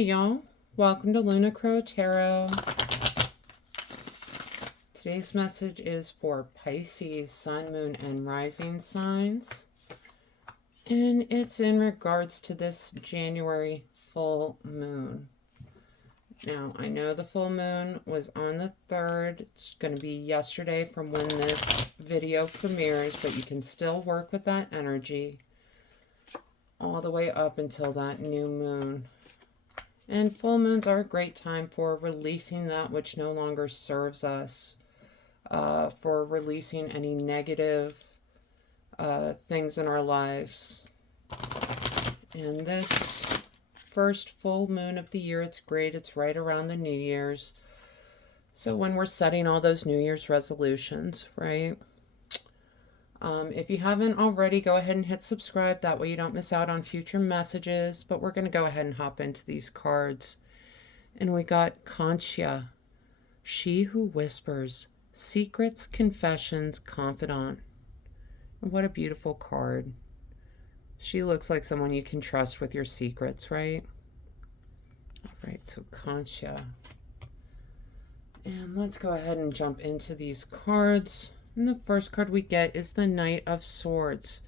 Hey y'all, welcome to Luna Crow Tarot. Today's message is for Pisces, Sun, Moon, and Rising signs. And it's in regards to this January full moon. Now, I know the full moon was on the 3rd. It's going to be yesterday from when this video premieres, but you can still work with that energy all the way up until that new moon. And full moons are a great time for releasing that which no longer serves us, for releasing any negative things in our lives. And this first full moon of the year, it's great. It's right around the New Year's. So when we're setting all those New Year's resolutions, right? If you haven't already, go ahead and hit subscribe. That way you don't miss out on future messages. But we're going to go ahead and hop into these cards. And we got Conchia, she who whispers, secrets, confessions, confidant. And what a beautiful card. She looks like someone you can trust with your secrets, right? All right, so Conchia. And let's go ahead and jump into these cards. And the first card we get is the Knight of Swords.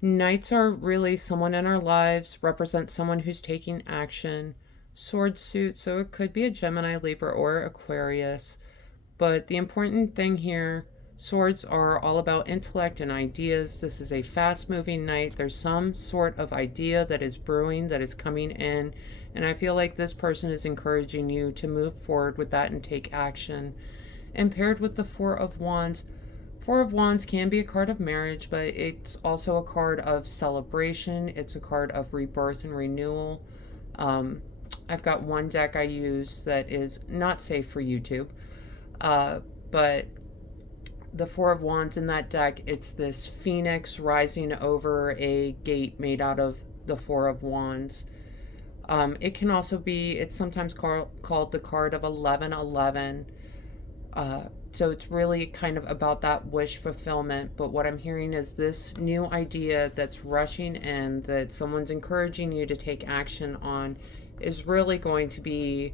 Knights are really someone in our lives, represent someone who's taking action. Sword suit, so it could be a Gemini, Libra, or Aquarius. But the important thing here, swords are all about intellect and ideas. This is a fast-moving knight. There's some sort of idea that is brewing, that is coming in. And I feel like this person is encouraging you to move forward with that and take action. And paired with the Four of Wands. Four of Wands can be a card of marriage, but it's also a card of celebration. It's a card of rebirth and renewal. I've got one deck I use that is not safe for YouTube. But the Four of Wands in that deck, it's this phoenix rising over a gate made out of the Four of Wands. It can also be, it's sometimes called the card of 1111. So it's really kind of about that wish fulfillment. But what I'm hearing is this new idea that's rushing in, that someone's encouraging you to take action on, is really going to be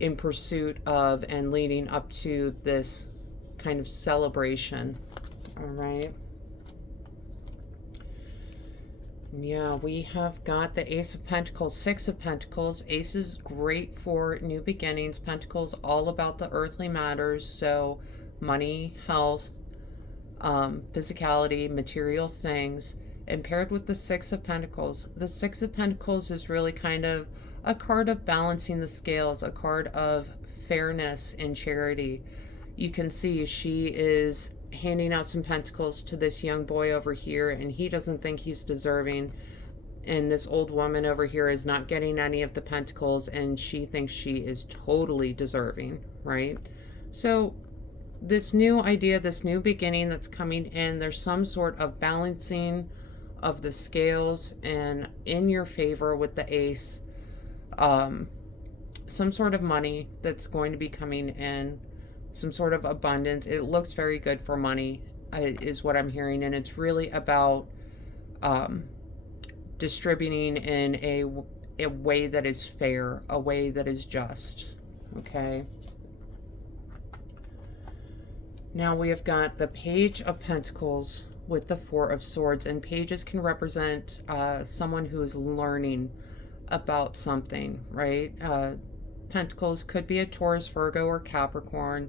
in pursuit of and leading up to this kind of celebration. All right. Yeah, we have got the Ace of Pentacles, Six of Pentacles. Ace is great for new beginnings. Pentacles, all about the earthly matters. So money, health, physicality, material things. And paired with the Six of Pentacles. The Six of Pentacles is really kind of a card of balancing the scales, a card of fairness and charity. You can see she is handing out some pentacles to this young boy over here, and he doesn't think he's deserving. And this old woman over here is not getting any of the pentacles, and she thinks she is totally deserving, right? So this new idea, this new beginning that's coming in, there's some sort of balancing of the scales and in your favor with the Ace. Some sort of money that's going to be coming in, some sort of abundance. It looks very good for money, is what I'm hearing. And it's really about distributing in a way that is fair, a way that is just. Okay. Now we have got the Page of Pentacles with the Four of Swords. And pages can represent someone who is learning about something, right? Pentacles could be a Taurus, Virgo, or Capricorn,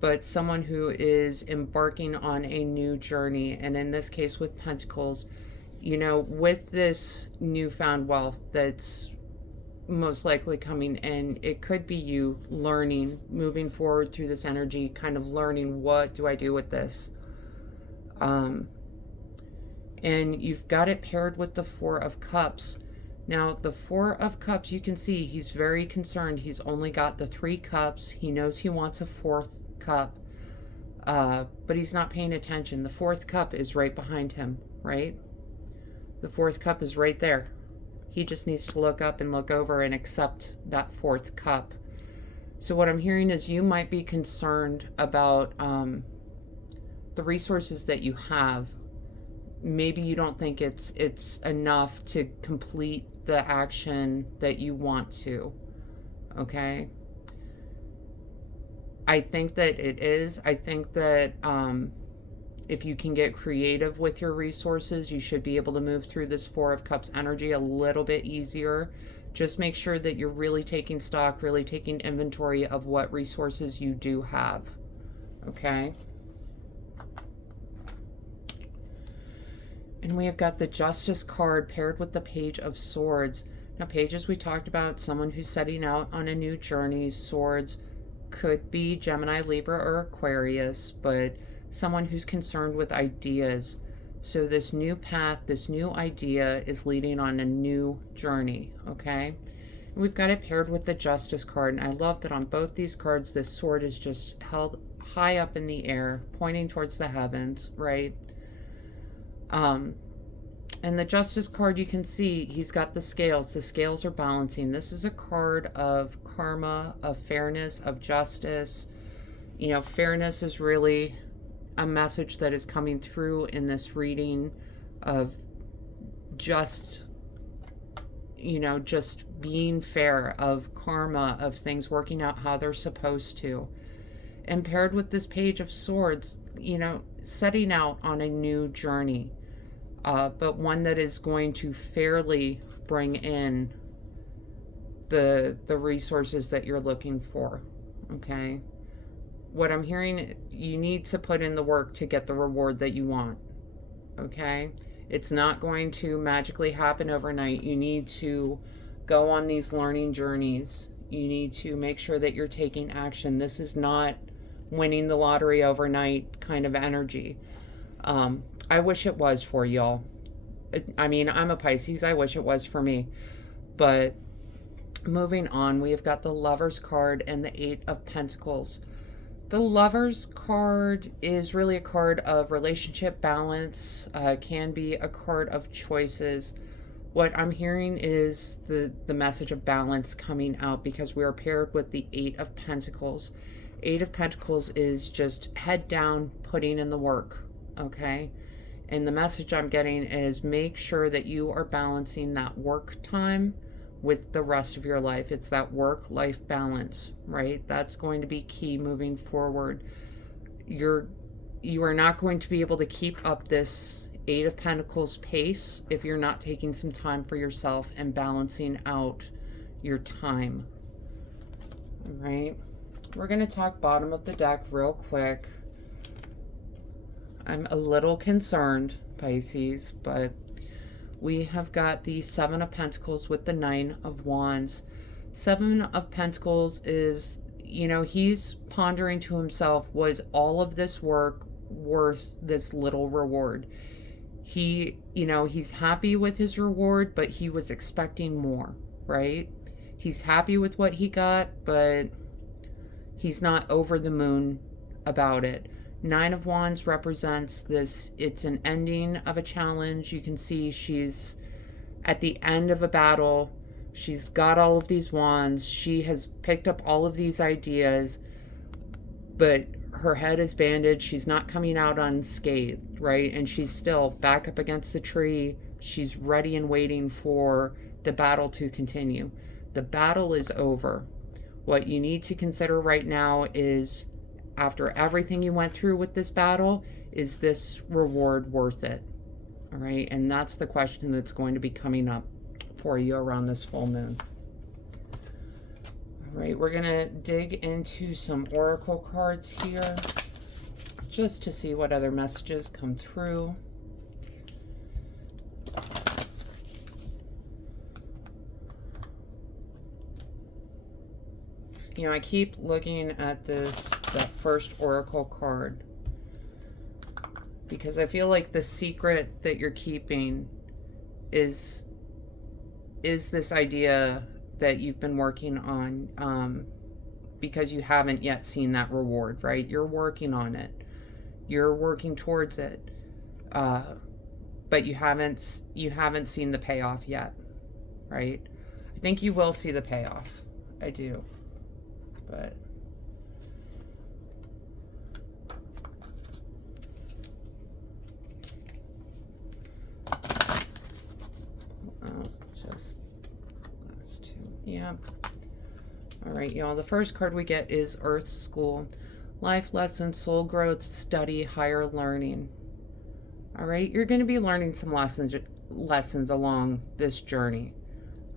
but someone who is embarking on a new journey. And in this case with Pentacles, you know, with this newfound wealth that's most likely coming in, it could be you learning, moving forward through this energy, kind of learning, what do I do with this? And you've got it paired with the Four of Cups. Now, the Four of Cups, you can see he's very concerned. He's only got the 3 cups. He knows he wants a 4th cup, but he's not paying attention. The 4th cup is right behind him, right? The 4th cup is right there. He just needs to look up and look over and accept that 4th cup. So what I'm hearing is you might be concerned about the resources that you have, maybe you don't think it's enough to complete the action that you want to. Okay? I think that it is. I think that if you can get creative with your resources, you should be able to move through this Four of Cups energy a little bit easier. Just make sure that you're really taking stock, really taking inventory of what resources you do have. Okay? And we have got the Justice card paired with the Page of Swords. Now, Pages, we talked about someone who's setting out on a new journey. Swords could be Gemini, Libra, or Aquarius, but someone who's concerned with ideas. So this new path, this new idea is leading on a new journey, okay? And we've got it paired with the Justice card, and I love that on both these cards, this sword is just held high up in the air, pointing towards the heavens, right? And the Justice card, you can see he's got the scales. The scales are balancing. This is a card of karma, of fairness, of justice. You know, fairness is really a message that is coming through in this reading of just, you know, just being fair, of karma, of things working out how they're supposed to. And paired with this Page of Swords, you know, setting out on a new journey. But one that is going to fairly bring in the resources that you're looking for, okay? What I'm hearing, you need to put in the work to get the reward that you want, okay? It's not going to magically happen overnight. You need to go on these learning journeys. You need to make sure that you're taking action. This is not winning the lottery overnight kind of energy. I wish it was for y'all. I mean, I'm a Pisces. I wish it was for me. But moving on, we have got the Lover's card and the Eight of Pentacles. The Lover's card is really a card of relationship balance, can be a card of choices. What I'm hearing is the message of balance coming out because we are paired with the Eight of Pentacles. Eight of Pentacles is just head down, putting in the work, okay? And the message I'm getting is make sure that you are balancing that work time with the rest of your life. It's that work-life balance, right? That's going to be key moving forward. You are not going to be able to keep up this Eight of Pentacles pace if you're not taking some time for yourself and balancing out your time. All right. We're going to talk bottom of the deck real quick. I'm a little concerned, Pisces, but we have got the Seven of Pentacles with the Nine of Wands. Seven of Pentacles is, you know, he's pondering to himself, was all of this work worth this little reward? He, you know, he's happy with his reward, but he was expecting more, right? He's happy with what he got, but he's not over the moon about it. Nine of Wands represents this, it's an ending of a challenge. You can see she's at the end of a battle. She's got all of these wands. She has picked up all of these ideas, but her head is bandaged. She's not coming out unscathed, right? And she's still back up against the tree. She's ready and waiting for the battle to continue. The battle is over. What you need to consider right now is, after everything you went through with this battle, is this reward worth it? All right, and that's the question that's going to be coming up for you around this full moon. All right, we're gonna dig into some oracle cards here just to see what other messages come through. You know, I keep looking at that first oracle card, because I feel like the secret that you're keeping is this idea that you've been working on, because you haven't yet seen that reward, right? You're working on it. You're working towards it. But you haven't seen the payoff yet, right? I think you will see the payoff. I do. But All right, y'all. The first card we get is Earth School. Life lessons, soul growth, study, higher learning. All right, you're going to be learning some lessons along this journey.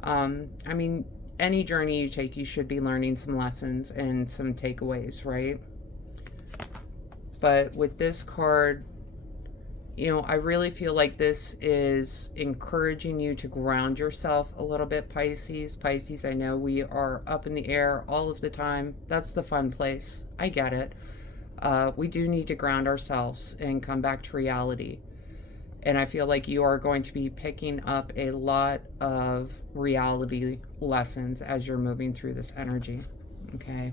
I mean, any journey you take, you should be learning some lessons and some takeaways, right? But with this card, I really feel like this is encouraging you to ground yourself a little bit, Pisces. Pisces, I know we are up in the air all of the time. That's the fun place. I get it. We do need to ground ourselves and come back to reality. And I feel like you are going to be picking up a lot of reality lessons as you're moving through this energy. Okay.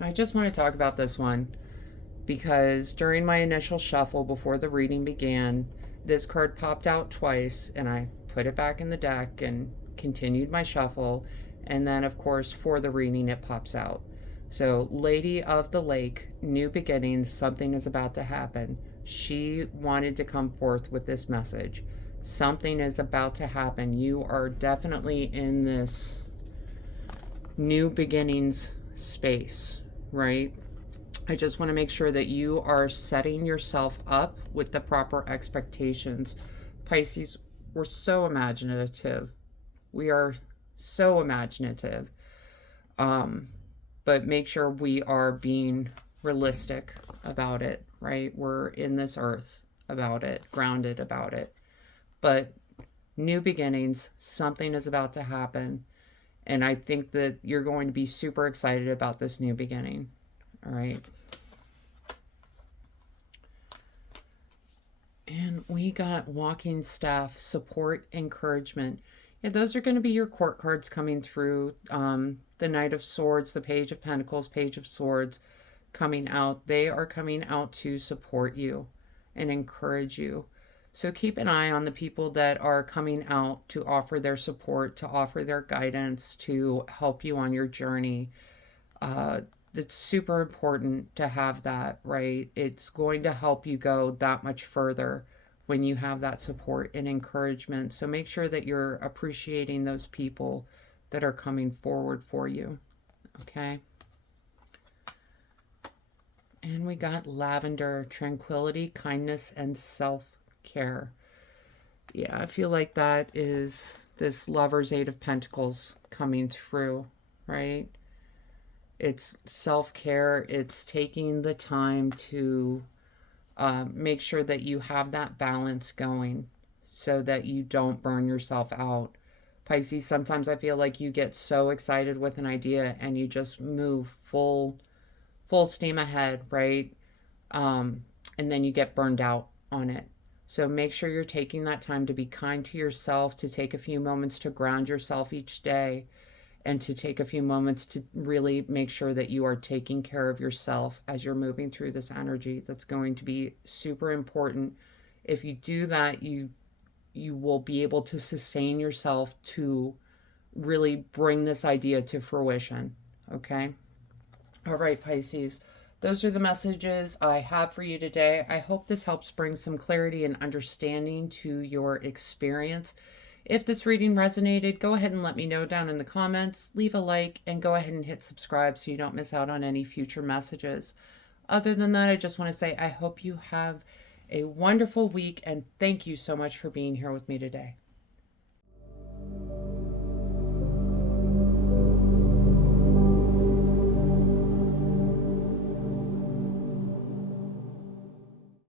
I just want to talk about this one because during my initial shuffle before the reading began, this card popped out twice and I put it back in the deck and continued my shuffle. And then, of course, for the reading, it pops out. So, Lady of the Lake, new beginnings, something is about to happen. She wanted to come forth with this message. Something is about to happen. You are definitely in this new beginnings space, right? I just want to make sure that you are setting yourself up with the proper expectations. Pisces, we're so imaginative. We are so imaginative. But make sure we are being realistic about it, right? We're in this earth about it, grounded about it. But new beginnings, something is about to happen. And I think that you're going to be super excited about this new beginning. All right. And we got walking staff, support, encouragement. Yeah, those are going to be your court cards coming through. The Knight of Swords, the Page of Pentacles, Page of Swords coming out. They are coming out to support you and encourage you. So keep an eye on the people that are coming out to offer their support, to offer their guidance, to help you on your journey. It's super important to have that, right? It's going to help you go that much further when you have that support and encouragement. So make sure that you're appreciating those people that are coming forward for you, okay? And we got lavender, tranquility, kindness, and self-care. Yeah, I feel like that is this Lover's Eight of Pentacles coming through, right? It's self-care. It's taking the time to make sure that you have that balance going so that you don't burn yourself out. Pisces, sometimes I feel like you get so excited with an idea and you just move full steam ahead, right? And then you get burned out on it. So make sure you're taking that time to be kind to yourself, to take a few moments to ground yourself each day, and to take a few moments to really make sure that you are taking care of yourself as you're moving through this energy. That's going to be super important. If you do that, you will be able to sustain yourself to really bring this idea to fruition, okay? All right, Pisces, those are the messages I have for you today. I hope this helps bring some clarity and understanding to your experience. If this reading resonated, go ahead and let me know down in the comments, leave a like, and go ahead and hit subscribe so you don't miss out on any future messages. Other than that, I just want to say I hope you have a wonderful week, and thank you so much for being here with me today.